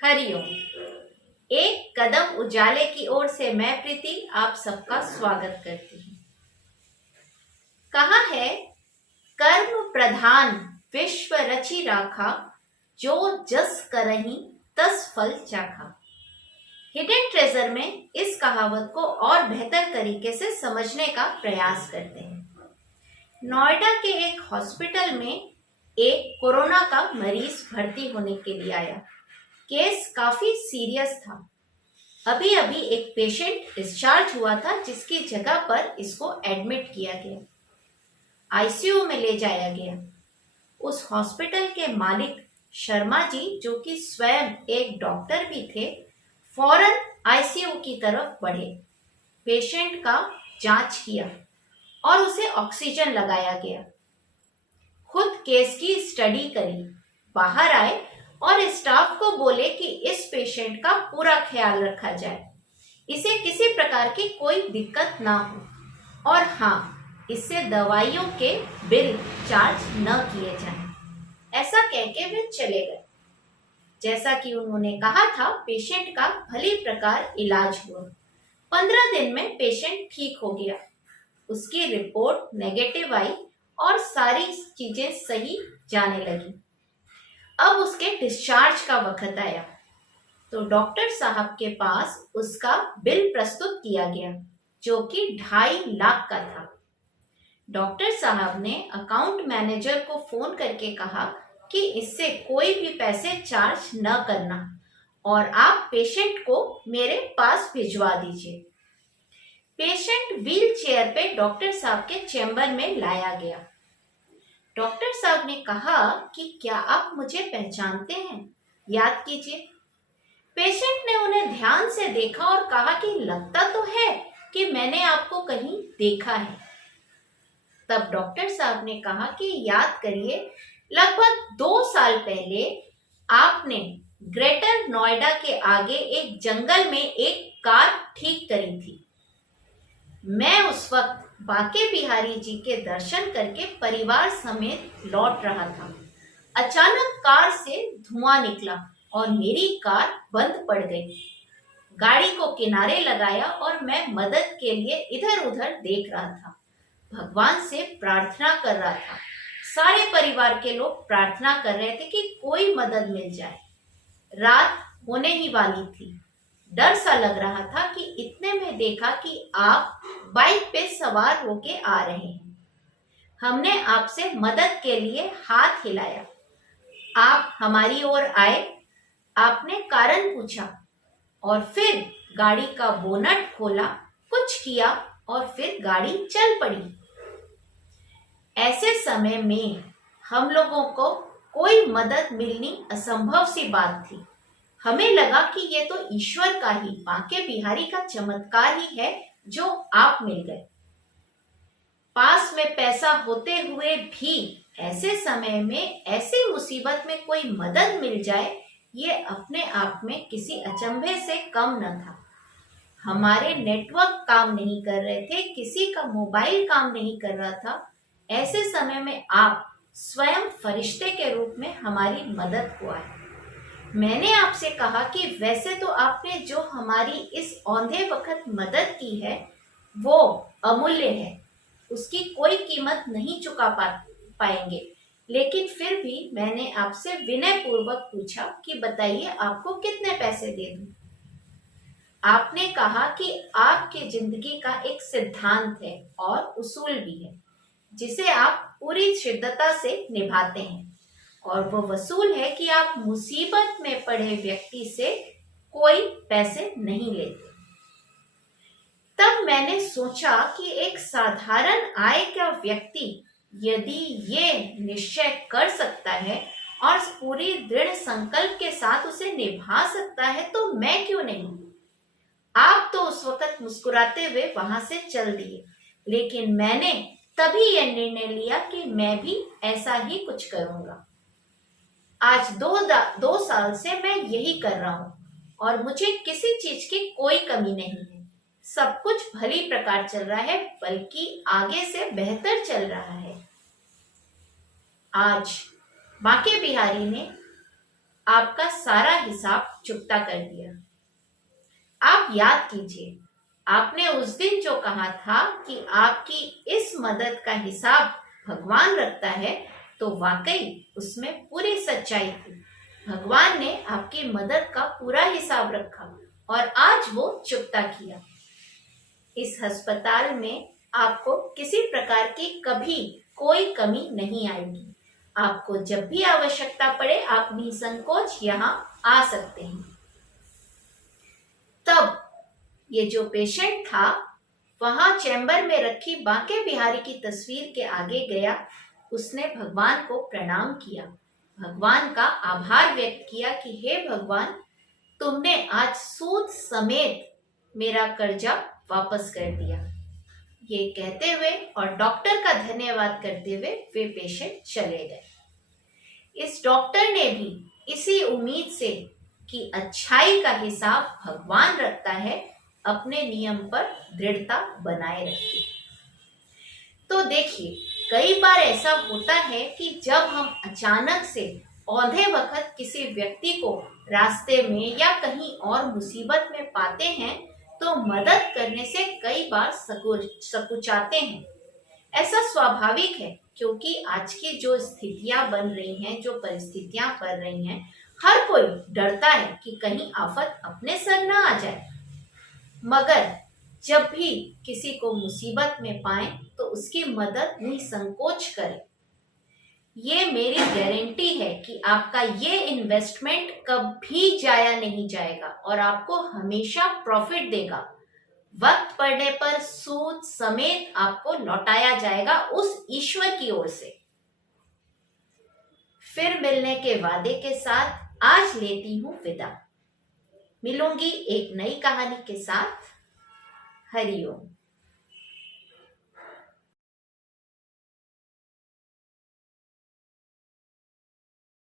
हरिओम। एक कदम उजाले की ओर से मैं प्रीति आप सबका स्वागत करती हूँ। कहा है, कर्म प्रधान विश्व रचि राखा, जो जस करहीं तस फल चाखा। हिडन ट्रेजर में इस कहावत को और बेहतर तरीके से समझने का प्रयास करते हैं। नोएडा के एक हॉस्पिटल में एक कोरोना का मरीज भर्ती होने के लिए आया। केस काफी सीरियस था। अभी अभी एक पेशेंट डिस्चार्ज हुआ था, जिसकी जगह पर इसको एडमिट किया गया, आईसीयू में ले जाया गया। उस हॉस्पिटल के मालिक शर्मा जी, जो कि स्वयं एक डॉक्टर भी थे, फौरन आईसीयू की तरफ बढ़े। पेशेंट का जांच किया और उसे ऑक्सीजन लगाया गया। खुद केस की स्टडी करी, बाहर आए और स्टाफ को बोले कि इस पेशेंट का पूरा ख्याल रखा जाए, इसे किसी प्रकार की कोई दिक्कत ना हो, और हाँ, इससे दवाइयों के बिल चार्ज न किए जाएं। ऐसा कहके वे चले गए। जैसा कि उन्होंने कहा था, पेशेंट का भली प्रकार इलाज हुआ। 15 दिन में पेशेंट ठीक हो गया। उसकी रिपोर्ट नेगेटिव आई और सारी चीजें सही जाने लगी। अब उसके डिस्चार्ज का वक्त आया तो डॉक्टर साहब के पास उसका बिल प्रस्तुत किया गया, जो कि 2.5 लाख का था। डॉक्टर साहब ने अकाउंट मैनेजर को फोन करके कहा कि इससे कोई भी पैसे चार्ज न करना और आप पेशेंट को मेरे पास भिजवा दीजिए। पेशेंट व्हील चेयर पे डॉक्टर साहब के चेंबर में लाया गया। डॉक्टर साहब ने कहा कि क्या आप मुझे पहचानते हैं? याद कीजिए। पेशेंट ने उन्हें ध्यान से देखा और कहा कि लगता तो है कि मैंने आपको कहीं देखा है। तब डॉक्टर साहब ने कहा कि याद करिए, लगभग 2 साल पहले आपने ग्रेटर नोएडा के आगे एक जंगल में एक कार ठीक करी थी। मैं उस वक्त बाके बिहारी जी के दर्शन करके परिवार समेत लौट रहा था। अचानक कार से धुआं निकला और मेरी कार बंद पड़ गई। गाड़ी को किनारे लगाया और मैं मदद के लिए इधर उधर देख रहा था। भगवान से प्रार्थना कर रहा था। सारे परिवार के लोग प्रार्थना कर रहे थे कि कोई मदद मिल जाए। रात होने ही वाली थी। डर सा लग रहा था कि इतने में देखा कि आप बाइक पे सवार होके आ रहे हैं। हमने आपसे मदद के लिए हाथ हिलाया। आप हमारी ओर आए, आपने कारण पूछा और फिर गाड़ी का बोनट खोला, कुछ किया और फिर गाड़ी चल पड़ी। ऐसे समय में हम लोगों को कोई मदद मिलनी असंभव सी बात थी। हमें लगा कि ये तो ईश्वर का ही, बाके बिहारी का चमत्कार ही है जो आप मिल गए। पास में पैसा होते हुए भी ऐसे समय में, ऐसी मुसीबत में कोई मदद मिल जाए, ये अपने आप में किसी अचंभे से कम न था। हमारे नेटवर्क काम नहीं कर रहे थे, किसी का मोबाइल काम नहीं कर रहा था। ऐसे समय में आप स्वयं फरिश्ते के रूप में हमारी मदद को आए। मैंने आपसे कहा कि वैसे तो आपने जो हमारी इस औंधे वक्त मदद की है वो अमूल्य है, उसकी कोई कीमत नहीं चुका पाएंगे, लेकिन फिर भी मैंने आपसे विनय पूर्वक पूछा कि बताइए आपको कितने पैसे दे दूं। आपने कहा कि आपकी जिंदगी का एक सिद्धांत है और उसूल भी है, जिसे आप पूरी शिद्दता से निभाते हैं, और वो वसूल है कि आप मुसीबत में पड़े व्यक्ति से कोई पैसे नहीं लेते। तब मैंने सोचा कि एक साधारण आय का व्यक्ति यदि ये निश्चय कर सकता है और पूरी दृढ़ संकल्प के साथ उसे निभा सकता है, तो मैं क्यों नहीं। आप तो उस वक्त मुस्कुराते हुए वहां से चल दिए, लेकिन मैंने तभी यह निर्णय लिया कि मैं भी ऐसा ही कुछ करूंगा। आज 2 साल से मैं यही कर रहा हूं और मुझे किसी चीज की कोई कमी नहीं है। सब कुछ भली प्रकार चल रहा है, बल्कि आगे से बेहतर चल रहा है। आज बाके बिहारी ने आपका सारा हिसाब चुकता कर दिया। आप याद कीजिए, आपने उस दिन जो कहा था कि आपकी इस मदद का हिसाब भगवान रखता है, तो वाकई उसमें पूरी सच्चाई थी। भगवान ने आपकी मदद का पूरा हिसाब रखा और आज वो चुकता किया। इस अस्पताल में आपको किसी प्रकार की कभी कोई कमी नहीं आएगी। आपको जब भी आवश्यकता पड़े आप निसंकोच यहाँ आ सकते हैं। तब ये जो पेशेंट था वहां चैम्बर में रखी बांके बिहारी की तस्वीर के आगे गया। उसने भगवान को प्रणाम किया, भगवान का आभार व्यक्त किया कि हे भगवान, तुमने आज सूद समेत मेरा कर्जा वापस कर दिया। ये कहते हुए और डॉक्टर का धन्यवाद करते हुए वे पेशेंट चले गए। इस डॉक्टर ने भी इसी उम्मीद से कि अच्छाई का हिसाब भगवान रखता है, अपने नियम पर दृढ़ता बनाए रखी। तो देखिए, कई बार ऐसा होता है कि जब हम अचानक से औंधे वक्त किसी व्यक्ति को रास्ते में या कहीं और मुसीबत में पाते हैं तो मदद करने से कई बार सकुचाते हैं। ऐसा स्वाभाविक है, क्योंकि आज की जो स्थितियां बन रही हैं, जो परिस्थितियां बन रही हैं, हर कोई डरता है कि कहीं आफत अपने सर ना आ जाए। मगर जब भी किसी को मुसीबत में पाए तो उसकी मदद निसंकोच करें। ये मेरी गारंटी है कि आपका ये इन्वेस्टमेंट कभी जाया नहीं जाएगा और आपको हमेशा प्रॉफिट देगा। वक्त पड़ने पर सूद समेत आपको लौटाया जाएगा उस ईश्वर की ओर से। फिर मिलने के वादे के साथ आज लेती हूँ विदा। मिलूंगी एक नई कहानी के साथ। हरिओम।